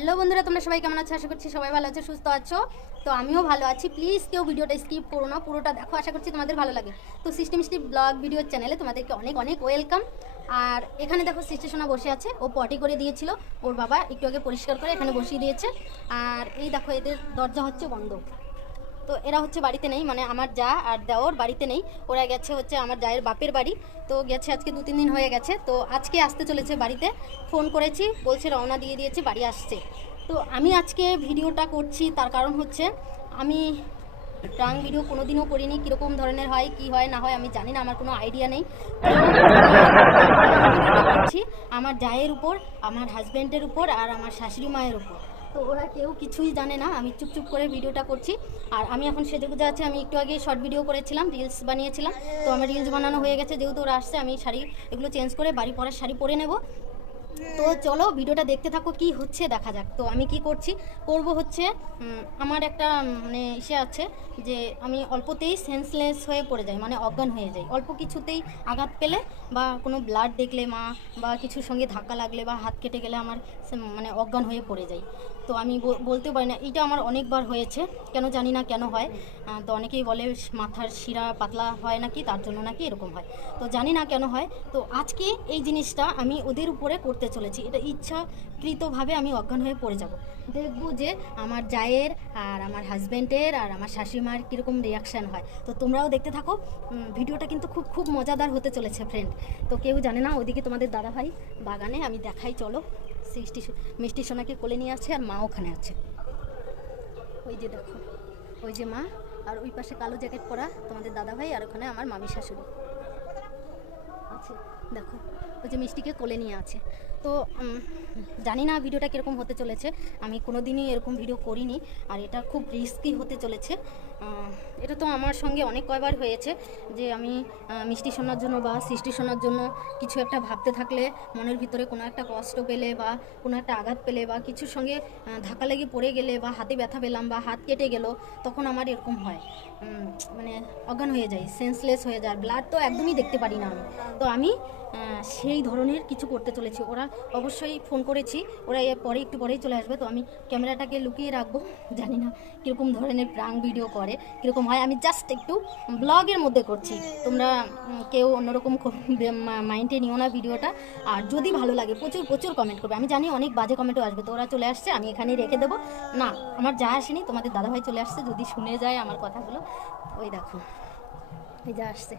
Hello বন্ধুরা, তোমরা সবাই কেমন আছো? আশা করছি সবাই ভালো আছো, সুস্থ আছো। তো আমিও ভালো আছি। প্লিজ কেউ ভিডিওটা স্কিপ করো না, পুরোটা দেখো, আশা করছি তোমাদের ভালো লাগে। তো সিস্টেম স্টিপ ব্লগ ভিডিওর চ্যানেলে তোমাদেরকে অনেক অনেক ওয়েলকাম আর এখানে দেখো সিস্টেশনা বসে আছে, ও পটি করে দিয়েছিল। ওর বাবা একটু আগে পরিষ্কার করে এখানে বসিয়ে দিয়েছে। আর এই দেখো, এদের দরজা হচ্ছে বন্ধ। তো এরা হচ্ছে বাড়িতে নেই মানে আমার যা আর দেওর বাড়িতে নেই। ওরা গেছে হচ্ছে আমার জায়ের বাপের বাড়ি। তো গেছে আজকে দু তিন দিন হয়ে গেছে। তো আজকে আসতে চলেছে বাড়িতে। ফোন করেছি, বলছে রওনা দিয়ে দিয়েছে, বাড়ি আসছে। তো আমি আজকে ভিডিওটা করছি, তার কারণ হচ্ছে আমি ট্রাং ভিডিও কোনোদিনও করিনি, কীরকম ধরনের হয়, কি হয়, না হয় আমি জানি না, আমার কোনো আইডিয়া নেই। আমার জায়ের উপর, আমার হাজব্যান্ডের উপর আর আমার শাশুড়ি মায়ের উপর। তো ওরা কেউ কিছুই জানে না। আমি চুপচুপ করে ভিডিওটা করছি। আর আমি এখন সেজে গুজে আছে। আমি একটু আগে শর্ট ভিডিও করেছিলাম রিলস বানিয়েছিলাম। তো আমার রিলস বানানো হয়ে গেছে। যেহেতু ওরা আসছে, আমি শাড়ি এগুলো চেঞ্জ করে বাড়ি পরার শাড়ি পরে নেব। তো চলো ভিডিওটা দেখতে থাকো, কি হচ্ছে দেখা যাক। তো আমি কি করছি? করব হচ্ছে আমার একটা মানে ইসে আছে যে আমি অল্পতেই সেন্সলেস হয়ে পড়ে যাই মানে অজ্ঞান হয়ে যাই। অল্প কিছুতেই আঘাত পেলে বা কোনো ব্লাড দেখলে মা বা কিছুর সঙ্গে ধাক্কা লাগলে বা হাত কেটে গেলে আমার মানে অজ্ঞান হয়ে পড়ে যাই। তো আমি বল- বলতে পারি না। এটা আমার অনেকবার হয়েছে। কেন জানি না কেন হয়। তো অনেকেই বলে মাথার শিরা পাতলা হয় নাকি, তার জন্য নাকি এরকম হয়। তো জানি না কেন হয়। তো আজকে এই জিনিসটা আমি ওদের উপরে করতে চলেছি। এটা ইচ্ছাকৃতভাবে আমি অজ্ঞান হয়ে পড়ে যাব। দেখব যে আমার জায়ের আর আমার হাজব্যান্ডের আর আমার শাশুড়িমার কীরকম রিয়াকশান হয়। তো তোমরাও দেখতে থাকো। ভিডিওটা কিন্তু খুব খুব মজাদার হতে চলেছে ফ্রেন্ড তো কেউ জানে না, ওদিকে তোমাদের দাদা ভাই বাগানে, আমি দেখাই, চলো। সৃষ্টি মিষ্টি সোনাকে কোলে নিয়ে আছে আর মা ওখানে আছে। ওই যে দেখো, ওই যে মা, আর ওই পাশে কালো জ্যাকেট পরা তোমাদের দাদা ভাই আর ওখানে আমার মামি শাশুড়ি। আছে, দেখো, ওই যে মিষ্টিকে কোলে নিয়ে আছে। তো জানি না ভিডিওটা কীরকম হতে চলেছে, আমি কোনো দিনই এরকম ভিডিও করিনি, আর এটা খুব রিস্কি হতে চলেছে। এটা তো আমার সঙ্গে অনেক কয়বার হয়েছে যে আমি মিষ্টি শোনার জন্য বা সৃষ্টি শোনার জন্য কিছু একটা ভাবতে থাকলে মনের ভিতরে কোনো একটা কষ্ট পেলে বা কোনো একটা আঘাত পেলে বা কিছুর সঙ্গে ধাক্কা লেগে পড়ে গেলে বা হাতে ব্যথা পেলাম বা হাত কেটে গেল, তখন আমার এরকম হয়। মানে অজ্ঞান হয়ে যায় সেন্সলেস হয়ে যায় ব্লাড তো একদমই দেখতে পারি না আমি। তো আমি সেই ধরনের কিছু করতে চলেছি। ওরা অবশ্যই ফোন করেছি, ওরা এর পরে একটু পরেই চলে আসবে। তো আমি ক্যামেরাটাকে লুকিয়ে রাখব, জানি না কীরকম ধরনের প্রাং ভিডিও করে। কীরকম হয়, আমি জাস্ট একটু ব্লগের মধ্যে করছি। তোমরা কেউ অন্যরকম মাইন্ডে নিও না ভিডিওটা। আর যদি ভালো লাগে, প্রচুর প্রচুর কমেন্ট করবে। আমি জানি অনেক বাজে কমেন্টও আসবে। তো ওরা চলে আসছে, আমি এখানেই রেখে দেবো। না, আমার যা আসেনি, তোমাদের দাদাভাই চলে আসছে। যদি শুনে যায় আমার কথাগুলো। ওই দেখো, এই যা আসছে।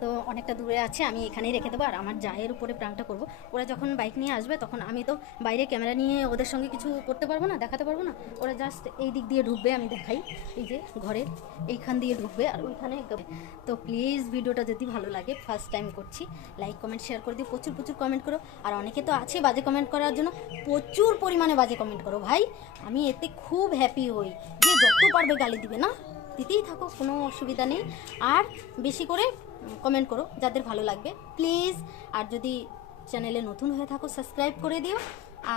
তো অনেকটা দূরে আছে, আমি এখানেই রেখে দেবো আর আমার জায়ের উপরে প্রাণটা করব। ওরা যখন বাইক নিয়ে আসবে, তখন আমি তো বাইরে ক্যামেরা নিয়ে ওদের সঙ্গে কিছু করতে পারব না, দেখাতে পারব না। ওরা জাস্ট এই দিক দিয়ে ঢুকবে, আমি দেখাই। এই যে ঘরের এইখান দিয়ে ঢুকবে আর ওইখানে তো প্লিজ ভিডিওটা যদি ভালো লাগে ফার্স্ট টাইম করছি লাইক কমেন্ট শেয়ার করে দিও। প্রচুর প্রচুর কমেন্ট করো। আর অনেকে তো আছে বাজে কমেন্ট করার জন্য, প্রচুর পরিমাণে বাজে কমেন্ট করো। ভাই, আমি এতে খুব হ্যাপি হই। যে যত পারবে গালি দিবে না? দিতেই থাকো, কোনো অসুবিধা নেই। আর বেশি করে কমেন্ট করো, যাদের ভালো লাগবে। প্লিজ আর যদি চ্যানেলে নতুন হয়ে থাকো সাবস্ক্রাইব করে দিও।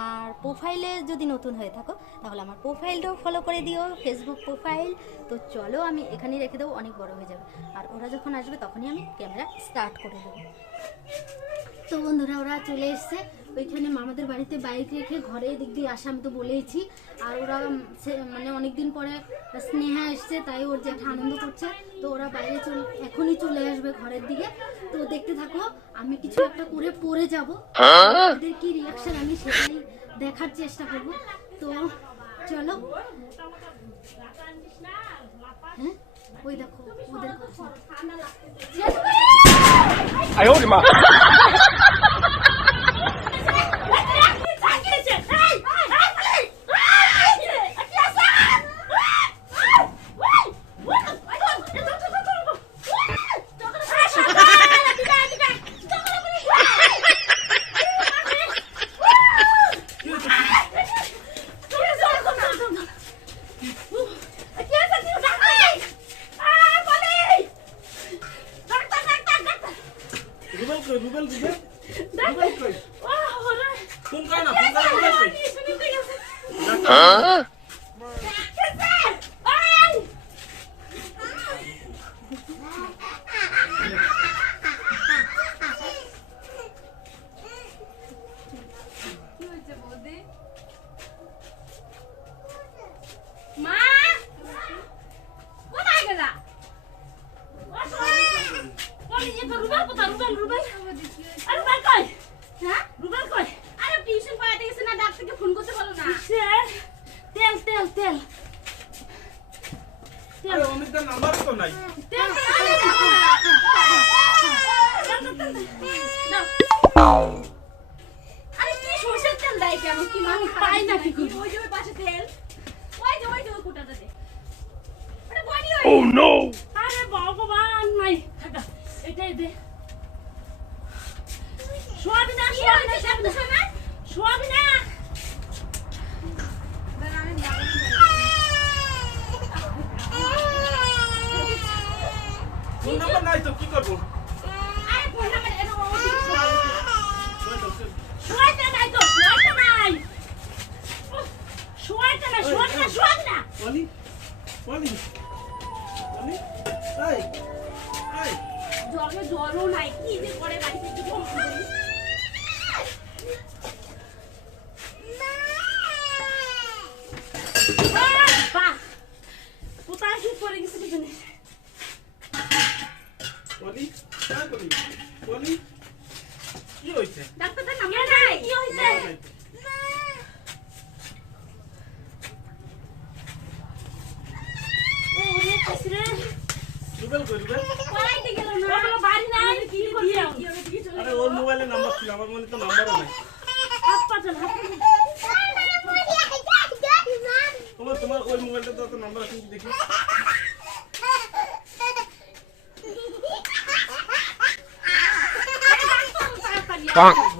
আর প্রোফাইলে যদি নতুন হয়ে থাকো, তাহলে আমার প্রোফাইলটাও ফলো করে দিও ফেসবুক প্রোফাইল তো চলো, আমি এখানেই রেখে দেবো, অনেক বড় হয়ে যাবে। আর ওরা যখন আসবে, তখনই আমি ক্যামেরা স্টার্ট করে দেবো। তো বন্ধুরা ওরা চলে এসছে ওইখানে মামাদের বাড়িতে বাইক রেখে ঘরে দিক দিয়ে আসা আমি তো বলেইছি আর ওরা উম, সে- মানে অনেকদিন পরে স্নেহা এসছে তাই ওর যে একটা আনন্দ করছে তো ওরা বাইরে চল এখনই চলে আসবে ঘরের দিকে তো দেখতে থাকো আমি কিছু একটা করে পড়ে যাব ওদের কি রিয়াকশন আমি সেটাই দেখার চেষ্টা করব তো চলো হ্যাঁ ওই দেখো ওদের কথা। 哎呦我的妈！ রুবেল কই রুবেল রুবেল রুবেল কই ফোন করে না ফোন করে রুবেল কই রুবেল কোথায়? আরে কই? হ্যাঁ? রুবাল কই? আরে টিউশন পড়াতে গেছে না ডাক্তারকে ফোন করতে বলো না। তেল তেল তেল। আরে অমিতদার নাম্বার তো নাই। তেল আরে কি সরষের তেল দেয় কেন? কি মানে পাই না কি ওই যে পাশে তেল। ওই যে ওই যে আরে বডি ওই ও নো নাই তো কি করব Olha, olha, olha, ai, ai. Joga, joga, não, não, não, não, não, não, não, não, não, ওই মোবাইলটা তো নাম্বার আছে দেখি Bonk.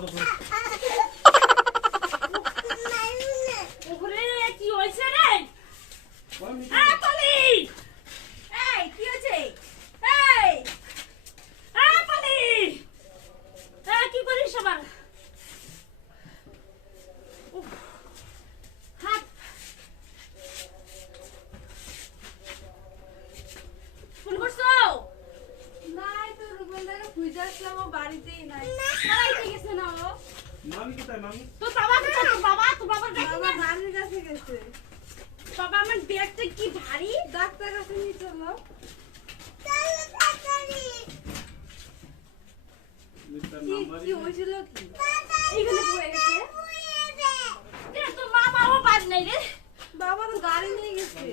গাড়ি নিয়ে গেছে।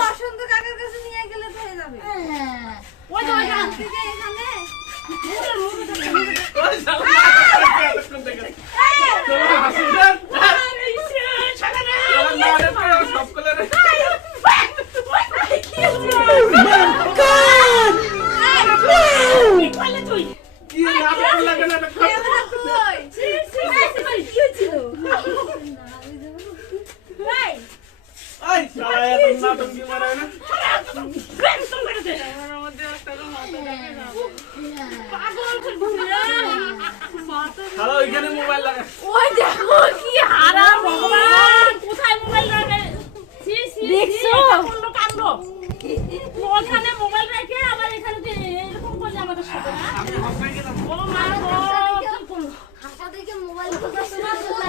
বসন্ত কাকার কাছে নিয়ে গেলে তো হয়ে যাবে। হ্যাঁ। ওই যে ওইখান থেকে এখানে। ওই যে ওইখান থেকে এখানে ওইখানে মোবাইল রাখে দেখছ? মোবাইল রেখে আবার এখানে এরকম করলে আমাদের সাথে ও মা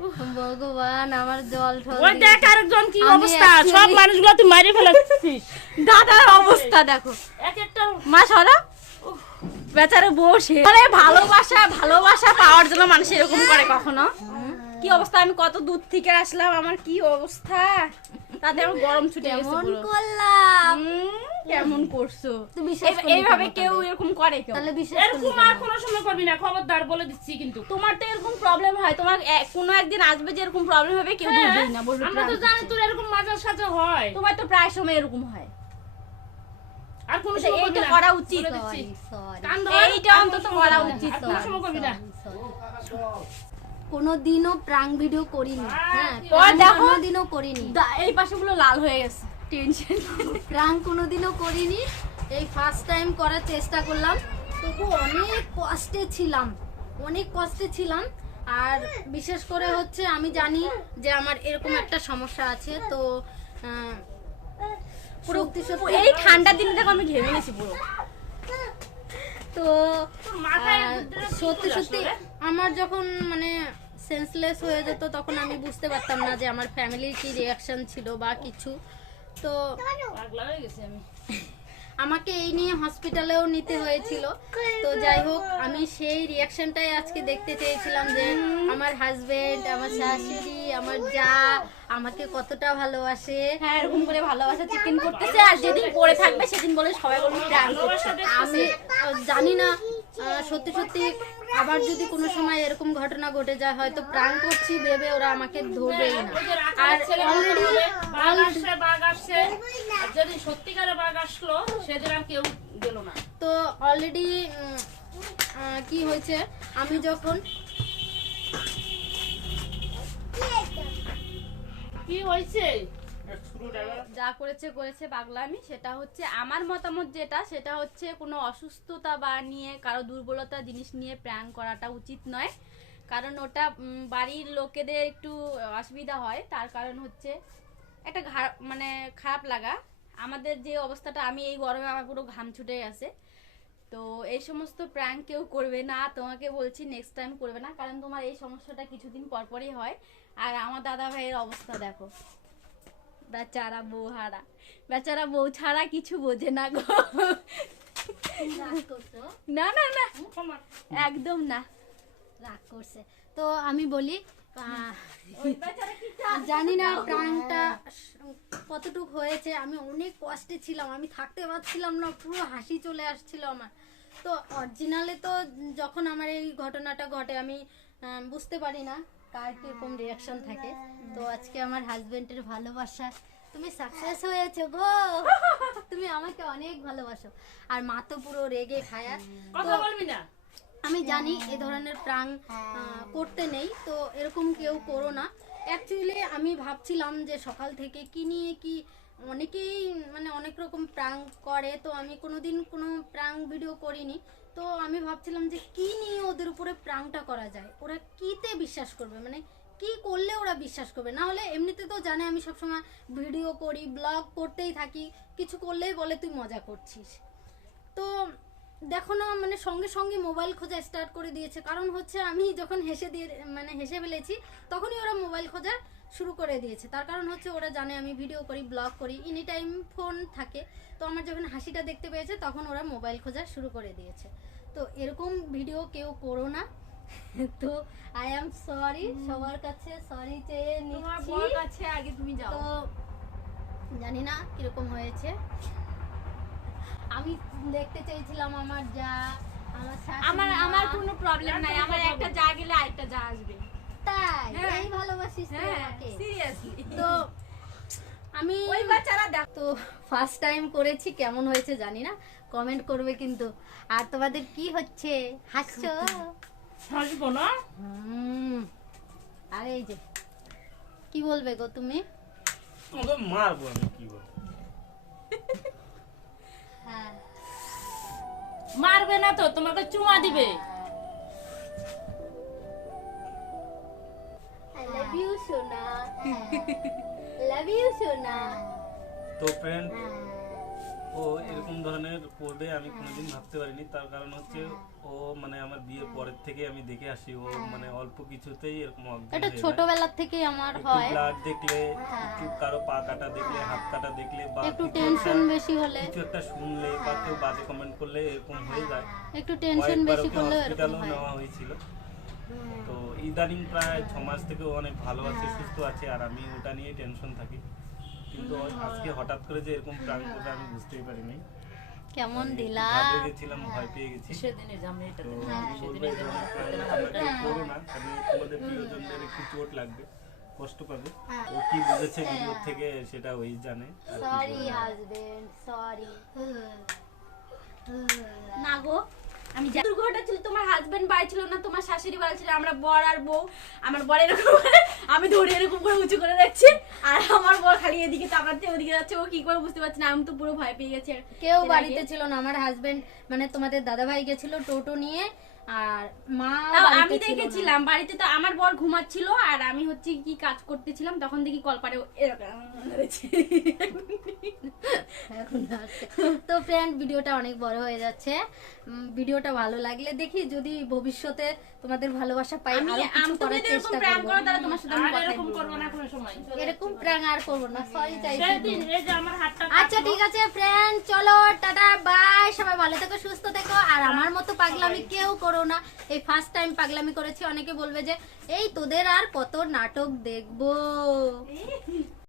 ভগবান আমার জল ওই দেখ আরেকজন কি অবস্থা? সব মানুষগুলো তুই মারি ফেলাচ্ছিস দাদার অবস্থা দেখো। এক একটা মা সরা। বেচারে বসে। মানে ভালোবাসা ভালোবাসা পাওয়ার জন্য মানুষ এরকম করে কখনো। কি অবস্থা? আমি কত দূর থেকে আসলাম? আমার কি অবস্থা? তাতে আমার গরম ছুটে গেছে কেমন করলাম? কেমন করছ? এইভাবে কেউ এরকম করে কেউ? তাহলে এরকম আর কোনো সময় করবি না খবরদার বলে দিচ্ছি কিন্তু। তোমার তো এরকম প্রবলেম হয় তোমার কোনো একদিন আসবে যে এরকম প্রবলেম হবে কেউ হ্যাঁ, ধরবেই না বলবে আমরা তো জানি তোর এরকম মাজা সাজা হয়। তোমার তো প্রায় সময় এরকম হয়। আর কোনো আচ্ছা, সময় এইটা। করা উচিত। ধর, এইটা অন্তত করা। উচিত কোনো না। সময় করবি না। কোনোদিনও প্রাং ভিডিও করিনি। হ্যাঁ ওর দেখো। কোনোদিনও করিনি। দা- এই পাশে গুলো লাল হয়ে গেছে টেনশন প্রাং কোনোদিনও করিনি। এই ফার্স্ট টাইম করার চেষ্টা করলাম। তবু অনেক কষ্টে ছিলাম অনেক কষ্টে ছিলাম। আর বিশেষ করে হচ্ছে আমি জানি যে আমার এরকম একটা সমস্যা আছে তো আহ, সত্যি সত্যি এই ঠান্ডা দিনে দেখো আমি ঘেমে গেছি পুরো। তো সত্যি সত্যি? আমার যখন মানে সেন্সলেস হয়ে যেত তখন আমি বুঝতে পারতাম না যে আমার ফ্যামিলির কি রিয়াকশন ছিল বা কিছু। তো হয়ে আমাকে এই নিয়ে হসপিটালেও নিতে হয়েছিল। তো যাই হোক আমি সেই রিয়াকশনটাই আজকে দেখতে চেয়েছিলাম যে আমার হাজবেন্ড আমার শাশুড়ি আমার যা আমাকে কতটা ভালোবাসে। হ্যাঁ এরকম করে ভালোবাসা চিকেন করতেছে আর যেদিন পরে থাকবে সেদিন বলে সবাই বলবে ভালোবাসা আমি জানি না সত্যি সত্যি আবার যদি কোনো সময় এরকম ঘটনা ঘটে যায় হয়তো প্রাণ করছি ভেবে ওরা আমাকে ধরবেই না। আর অলরেডি বাঘ আসছে বাঘ আসছে যদি সত্যিকারে বাঘ আসলো সেদিন আর কেউ গেল না। তো অলরেডি কি হয়েছে? আমি যখন কি হয়েছে? যা করেছে করেছে পাগলামি। সেটা হচ্ছে আমার মতামত যেটা, সেটা হচ্ছে কোনো অসুস্থতা বা নিয়ে, কারও দুর্বলতা জিনিস নিয়ে প্র্যাঙ্ক করাটা উচিত নয়। কারণ ওটা বাড়ির লোকেদের একটু অসুবিধা হয়। তার কারণ হচ্ছে একটা মানে খারাপ লাগা। আমাদের যে অবস্থাটা, আমি এই গরমে আমার পুরো ঘাম ছুটে গেছে তো এই সমস্ত প্র্যাঙ্ক কেউ করবে না। তোমাকে বলছি নেক্সট টাইম করবে না। কারণ তোমার এই সমস্যাটা কিছুদিন পরপরই হয়। আর আমার দাদা ভাইয়ের অবস্থা দেখো। বেচারা বউ হারা। বেচারা বউ ছাড়া কিছু বোঝে না গো। না না না। একদম না। রাগ করছে। তো আমি বলি জানি না প্রাণটা কতটুক হয়েছে। আমি অনেক কষ্টে ছিলাম আমি থাকতে পারছিলাম না পুরো হাসি চলে আসছিল আমার। তো অরিজিনালে তো যখন আমার এই ঘটনাটা ঘটে আমি বুঝতে পারি না। কার কীরকম রিয়াকশন থাকে। তো আজকে আমার হাজবেন্ডের ভালোবাসা তুমি সাকসেস হয়েছো গো। তুমি আমাকে অনেক ভালোবাসো। আর মা তো পুরো রেগে খায়া। কথা বলবি না? আমি জানি এ ধরনের প্রাং করতে নেই। তো এরকম কেউ করো না। অ্যাকচুয়ালি আমি ভাবছিলাম যে সকাল থেকে কি নিয়ে কি অনেকেই মানে অনেক রকম প্রাং করে। তো আমি কোনোদিন কোনো প্রাং ভিডিও করিনি। তো আমি ভাবছিলাম যে কি নিয়ে ওদের উপরে প্রাংটা করা যায়? ওরা কিতে বিশ্বাস করবে? মানে কি করলে ওরা বিশ্বাস করবে? না হলে এমনিতে তো জানে আমি সবসময় ভিডিও করি, ব্লগ করতেই থাকি। কিছু করলেই বলে তুই মজা করছিস। তো দেখো না মানে সঙ্গে সঙ্গে মোবাইল খোঁজা স্টার্ট করে দিয়েছে। কারণ হচ্ছে আমি যখন হেসে দিয়ে মানে হেসে ফেলেছি, তখনই ওরা মোবাইল খোঁজা শুরু করে দিয়েছে। তার কারণ হচ্ছে ওরা জানে আমি ভিডিও করি ব্লগ করি এনি টাইম ফোন থাকে। তো আমার যখন হাসিটা দেখতে পেয়েছে তখন ওরা মোবাইল খোঁজা শুরু করে দিয়েছে। তো এরকম ভিডিও কেউ করো না। তো আই এম সরি সবার কাছে সরি চেয়ে নিচ্ছি। কাছে আগে তুমি যাও। তো জানি না কীরকম হয়েছে। আমি দেখতে চেয়েছিলাম আমার যা আমার আমার আমার কোনো প্রবলেম নাই। আমার একটা যা গেলে আরেকটা যা আসবে। তাই হ্যাঁ। এই ভালোবাসিস তুই হ্যাঁ আমাকে। সিরিয়াসলি তো আমি ওই বাচ্চারা দেখ। তো ফার্স্ট টাইম করেছি কেমন হয়েছে জানি না কমেন্ট করবে কিন্তু। আর তোমাদের কি হচ্ছে? হাসছো? হাসবো না? আর এই যে কি বলবে গো তুমি? তোমাকে মারবো আমি কি বলব? হ্যাঁ। মারবে না তো তোমাকে চুমা দিবে। সোনা। লাভ ইউ সোনা। তো ফ্রেন্ড ও এরকম ধরনের করবে আমি কোনোদিন ভাবতে পারিনি। তার কারণ হচ্ছে ও মানে আমার বিয়ের পরের থেকে আমি দেখে আসি। ও মানে অল্প কিছুতেই এরকম এটা হয়ে ছোটবেলার থেকেই আমার হয়। ব্লাড দেখলে একটু কারও পা কাটা দেখলে হাত কাটা দেখলে বা একটু টেনশন বেশি হলে। কিছু একটা শুনলে বা কেউ বাজে কমেন্ট করলে এরকম হয়ে যায়। একটু টেনশন বেশি ওকে করলেও এরকম হয়। নেওয়া হয়েছিল। তো ইদানিং প্রায় ছ মাস থেকে অনেক ভালো আছে সুস্থ আছে আর আমি ওটা নিয়ে টেনশন থাকি। কিন্তু আজকে হঠাৎ করে যে এরকম প্রাণ করবে আমি বুঝতেই পারিনি। কেমন আমি দিলা? গেছিলাম ভয় পেয়ে গেছি। সেদিনে জামাইটা তো আমি বলব এই ধরনের প্রাণ তোমরা কেউ করো না কারণ তোমাদের প্রিয়জনদের একটু চোট লাগবে কষ্ট পাবে। ও কি বুঝেছে ভিডিও থেকে সেটা ওই জানে আর সরি হাজবেন্ড সরি না গো। আমি দুর্ঘটনা ছিল তোমার হাজবেন্ড বাড়ি ছিল না তোমার শাশুড়ি বাড়ি ছিল আমরা বর আর বউ। আমার বর এরকম করে আমি ধরে এরকম করে উঁচু করে রাখছি আর আমার বর খালি এদিকে তাকাচ্ছে ওদিকে যাচ্ছে ও কি করে বুঝতে পারছি না আমি তো পুরো ভয় পেয়ে গেছি কেউ বাড়িতে ছিল না আমার হাজবেন্ড মানে তোমাদের দাদা ভাই গেছিল টোটো নিয়ে আর মা আমি দেখেছিলাম বাড়িতে তো আমার বর ঘুমাচ্ছিল আর আমি হচ্ছে কি কাজ করতেছিলাম তখন দেখি কলপারে এরকম আসছে। তো ফ্রেন্ড ভিডিওটা অনেক বড় হয়ে যাচ্ছে। ভিডিওটা ভালো লাগলে দেখি যদি ভবিষ্যতে তোমাদের ভালোবাসা পাই আমি করার চেষ্টা করব। করো তাহলে তোমার সাথে আমি এরকম করব না। কোনো সময়। এরকম আর করব না সরি চাইছি সেদিন এই যে আমার হাতটা আচ্ছা ঠিক আছে ফ্রেন্ড চলো টাটা বাই সবাই ভালো থেকো সুস্থ থেকো। আর আমার মতো পাগলামি কেউ করো না। এই ফার্স্ট টাইম পাগলামি করেছি, অনেকে বলবে যে, এই তোদের আর কত নাটক দেখব?